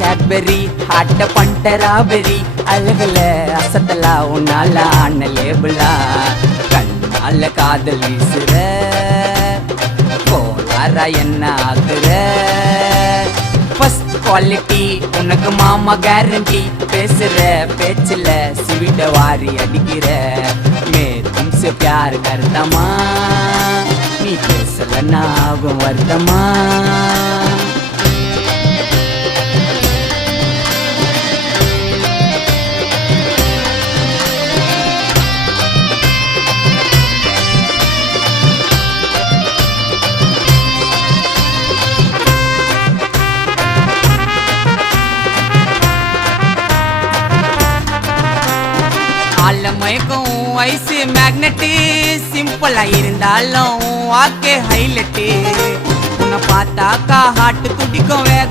Cadbury ஹாட்ட பண்ட ராபெரி அழகுல அசத்தலா உன்னால ஆன லேபிளா கண்ணால காதல் வீசுற கோளாரா என்ன ஆகுற ஃபர்ஸ்ட் குவாலிட்டி உனக்கு மாமா கேரண்டி பேசுற பேச்சுல ஸ்வீட்ட வாரி அடிக்கிற மே தும்சே प्यार करता நீ பேசலன்னா ஆகும் வருத்தமா மயக்கம் ஐஸ் மேக்னெட்டு சிம்பிளா இருந்தாலும் வாக்கே ஹைலைட்டு உன்னை பார்த்தாக்கா ஹார்ட் துடிக்கும் வேகம்